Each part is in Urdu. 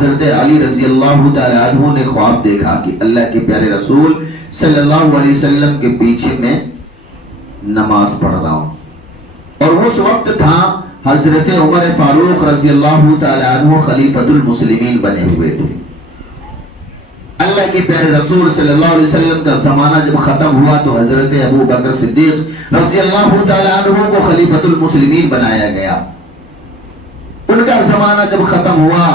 حضرت علی رضی اللہ تعالی عنہ نے خواب دیکھا کہ اللہ کے پیارے رسول صلی اللہ علیہ وسلم کے پیچھے میں نماز پڑھ رہا ہوں، اور اس وقت تھا حضرت عمر فاروق رضی اللہ تعالی عنہ خلیفۃ المسلمین بنے ہوئے تھے۔ اللہ کے پیارے رسول صلی اللہ علیہ وسلم کا زمانہ جب ختم ہوا تو حضرت ابو بکر صدیق رضی اللہ تعالی عنہ کو خلیفۃ المسلمین بنایا گیا۔ ان کا زمانہ جب ختم ہوا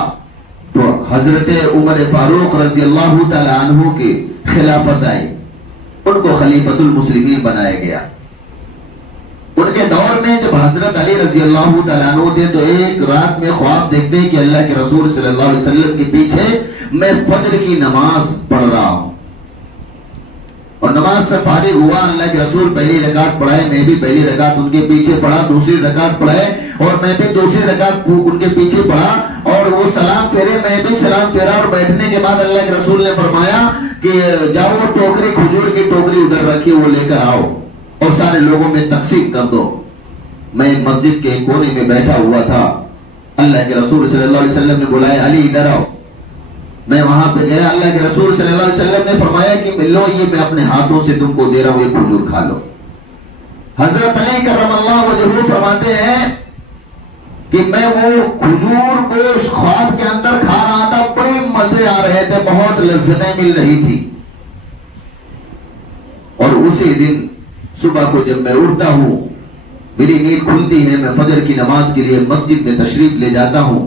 تو حضرت عمر فاروق رضی اللہ تعالی عنہ کی خلافت آئی، ان کو خلیفۃ المسلمین بنایا گیا۔ ان کے دور میں جب حضرت علی رضی اللہ تعالیٰ عنہ تھے تو ایک رات میں خواب دیکھتے کہ اللہ کے رسول صلی اللہ علیہ وسلم کے پیچھے میں فجر کی نماز پڑھ رہا ہوں، اور نماز سے فارغ ہوا، اللہ کے رسول پہلی رکعت پڑھائے، میں بھی پہلی رکعت ان کے پیچھے پڑھا، دوسری رکعت پڑھائے اور میں بھی دوسری رکعت ان کے پیچھے پڑھا، اور وہ سلام پھیرے، میں بھی سلام پھیرا، اور بیٹھنے کے بعد اللہ کے رسول نے فرمایا کہ جاؤ وہ ٹوکری، کھجور کی ٹوکری ادھر رکھی وہ لے کر آؤ اور سارے لوگوں میں تقسیم کر دو۔ میں مسجد کے کونے میں بیٹھا ہوا تھا، اللہ کے رسول صلی اللہ علیہ وسلم نے بلایا علی ادھر آؤ، میں وہاں پہ گیا، اللہ کے رسول صلی اللہ علیہ وسلم نے فرمایا کہ لو یہ میں اپنے ہاتھوں سے تم کو دے رہا ہوں، یہ کھجور کھا لو۔ حضرت علی کرم اللہ وجہہ فرماتے ہیں کہ میں وہ کھجور کو خواب کے اندر کھا رہا تھا، بڑے مزے آ رہے تھے، بہت لذتیں مل رہی تھی، اور اسی دن صبح کو جب میں اٹھتا ہوں، میری نیند کھلتی ہے، میں فجر کی نماز کے لیے مسجد میں تشریف لے جاتا ہوں،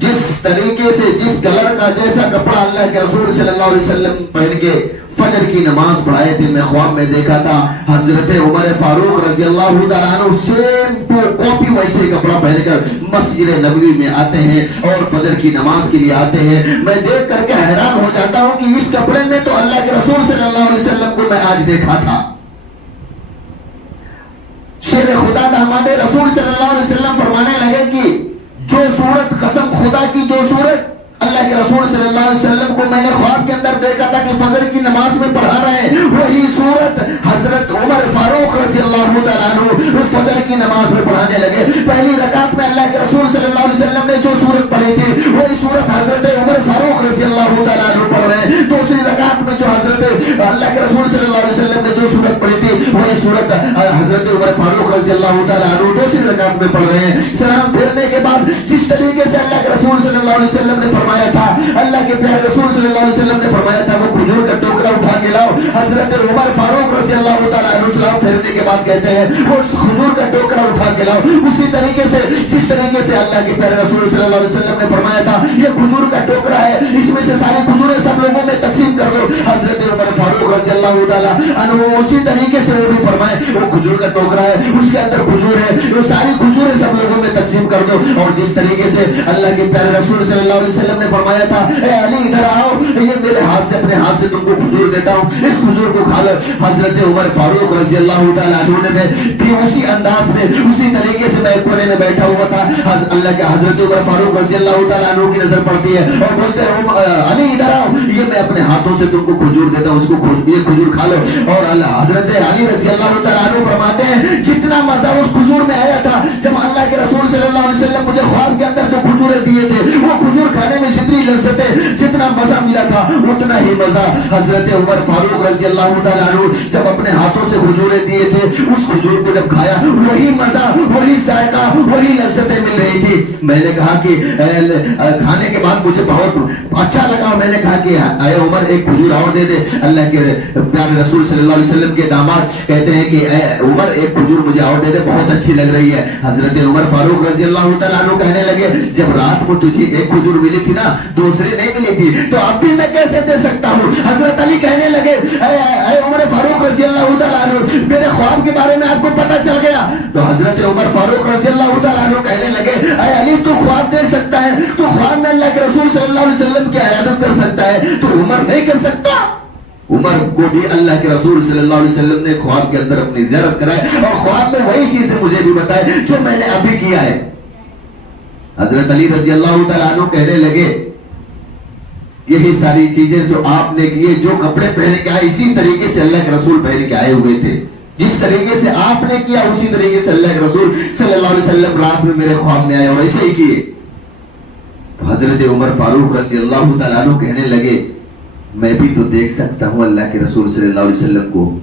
جس طریقے سے جس کلر کا جیسا کپڑا اللہ کے رسول صلی اللہ علیہ وسلم پہن کے فجر کی نماز پڑھائے تھے، میں خواب میں دیکھا تھا حضرت عمر فاروق رضی اللہ تعالیٰ عنہ سیم ٹو کاپی ویسے کپڑا پہن کر مسجد نبوی میں آتے ہیں اور فجر کی نماز کے لیے آتے ہیں۔ میں دیکھ کر کے حیران ہو جاتا ہوں کہ اس کپڑے میں تو اللہ کے رسول صلی اللہ علیہ وسلم کو میں آج دیکھا تھا۔ شیر خدا داماد رسول صلی اللہ علیہ وسلم فرمانے لگے کہ جو صورت، قسم خدا کی جو صورت اللہ کے رسول صلی اللہ علیہ وسلم کو میں نے خواب کے اندر دیکھا تھا کہ فجر کی نماز میں پڑھا رہے ہیں، وہی صورت حضرت عمر فاروق رضی اللہ تعالیٰ عنہ فجر کی نماز میں پڑھانے لگے۔ پہلی رکعت میں اللہ کے رسول صلی اللہ علیہ وسلم نے جو صورت پڑھی تھی وہی صورت حضرت عمر فاروق رضی اللہ تعالیٰ عنہ پڑھ رہے ہیں۔ دوسری رکعت میں جو حضرت اللہ کے رسول صلی اللہ علیہ وسلم نے جو صورت پڑھی تھی وہی صورت حضرت عمر فاروق رضی اللہ تعالیٰ عنہ دوسری رکعت میں پڑھ رہے ہیں۔ سلام پھیرنے کے بعد جس طریقے سے اللہ کے رسول صلی اللہ علیہ وسلم نے فرمایا تھا، اللہ کے پیارے رسول صلی اللہ علیہ وسلم نے فرمایا تھا وہ کھجور کا ٹوکرا اٹھا کے لاؤ، حضرت عمر فاروق رضی اللہ تعالیٰ عنہ سلام پھیرنے کے بعد کہتے ہیں وہ کھجور کا ٹوکرا اٹھا کے لاؤ، اسی طریقے سے جس طریقے سے اللہ کے پیارے رسول صلی اللہ علیہ وسلم نے فرمایا تھا یہ کھجور کا ٹوکرا ہے، اس میں سے ساری کھجوریں سب لوگوں میں تقسیم کر دو۔ حضرت عمر فاروق رضی اللہ تعالیٰ عنہ اسی طریقے سے وہ بھی فرمائے وہ کھجور کا ٹوکرا ہے، اس کے اندر کھجور ہے، وہ ساری کھجوریں سب لوگوں میں تقسیم کر دو۔ اور جس طریقے سے اللہ کے پیارے رسول صلی اللہ علیہ وسلم نے فرمایا تھا اے علی ادھر آؤ، یہ میرے ہاتھ سے اپنے ہاتھ سے تم کو کھجور دیتا ہوں، اس کھجور کو کھا لو۔ حضرت عمر فاروق رضی اللہ تعالیٰ عنہ نے بھی اسی انداز میں اسی طریقے سے میں کونے میں بیٹھا ہوا تھا، اللہ کے حضرت عمر فاروق رضی اللہ تعالیٰ عنہ کی نظر پڑتی ہے اور بولتے ہیں علی ادھر آؤ، یہ میں اپنے ہاتھوں سے تم کو کھجور دیتا ہوں، اس کو یہ کھجور کھا لو۔ اور حضرت علی رضی اللہ تعالیٰ عنہ فرماتے ہیں جتنا مزہ اس کھجور میں آیا تھا جب اللہ کے رسول صلی اللہ علیہ وسلم مجھے خواب کے اندر جو کھجوریں دیے تھے وہ کھجور کھانے میں جتنی لذتیں جتنا مزہ ملا تھا اتنا ہی مزہ حضرت عمر فاروق رضی اللہ تعالیٰ عنہ جب اپنے ہاتھوں سے کھجوریں دیے تھے اس کھجور کو جب کھایا وہی مزہ وہی ذائقہ وہی لذتیں مل رہی تھی۔ میں نے کہا کہ کھانے کے بعد مجھے بہت اچھا لگا، میں نے کہا کہ اے عمر ایک کھجور اور دے دے۔ اللہ کے پیارے رسول صلی اللہ علیہ وسلم کے داماد کہتے ہیں کہ اے عمر ایک کھجور مجھے اور دے دے، بہت اچھی لگ رہی ہے۔ حضرت عمر فاروق رضی اللہ تعالیٰ عنہ کہنے لگے جب رات کو تجھے ایک کھجور ملی تھی نا دوسرے نہیں ملی تھی تو اب بھی میں کیسے دے سکتا ہوں۔ حضرت علی کہنے لگے اے عمر فاروق رضی اللہ تعالیٰ عنہ میرے خواب کے بارے میں آپ کو پتہ چل گیا؟ تو حضرت عمر فاروق رضی اللہ تعالیٰ عنہ کہنے لگے اے علی تو خواب دیکھ سکتا ہے، تو خواب میں اللہ کے رسول صلی اللہ علیہ وسلم کی عیادت کر سکتا ہے، تو عمر نہیں کر سکتا؟ عمر کو بھی اللہ کے رسول صلی اللہ علیہ وسلم نے خواب کے اندر اپنی زیارت کرائی اور خواب میں وہی چیزیں مجھے بھی بتائے جو میں نے ابھی کیا ہے۔ حضرت علی رضی اللہ تعالیٰ عنہ کہنے لگے یہی ساری چیزیں جو آپ نے کیے، جو کپڑے پہنے کے آئے اسی طریقے سے اللہ کے رسول پہنے کے آئے ہوئے تھے، جس طریقے سے آپ نے کیا اسی طریقے سے اللہ کے رسول صلی اللہ علیہ وسلم رات میں میرے خواب میں آئے اور ایسے ہی کیے۔ تو حضرت عمر فاروق رضی اللہ تعالیٰ عنہ کہنے لگے میں بھی تو دیکھ سکتا ہوں اللہ کے رسول صلی اللہ علیہ وسلم کو۔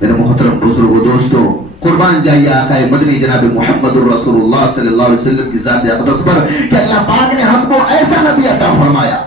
میرے محترم بزرگوں دوستوں، قربان جائیے آقا مدنی جناب محمد الرسول اللہ صلی اللہ علیہ وسلم کی ذات اقدس پر کہ اللہ پاک نے ہم کو ایسا نبی عطا فرمایا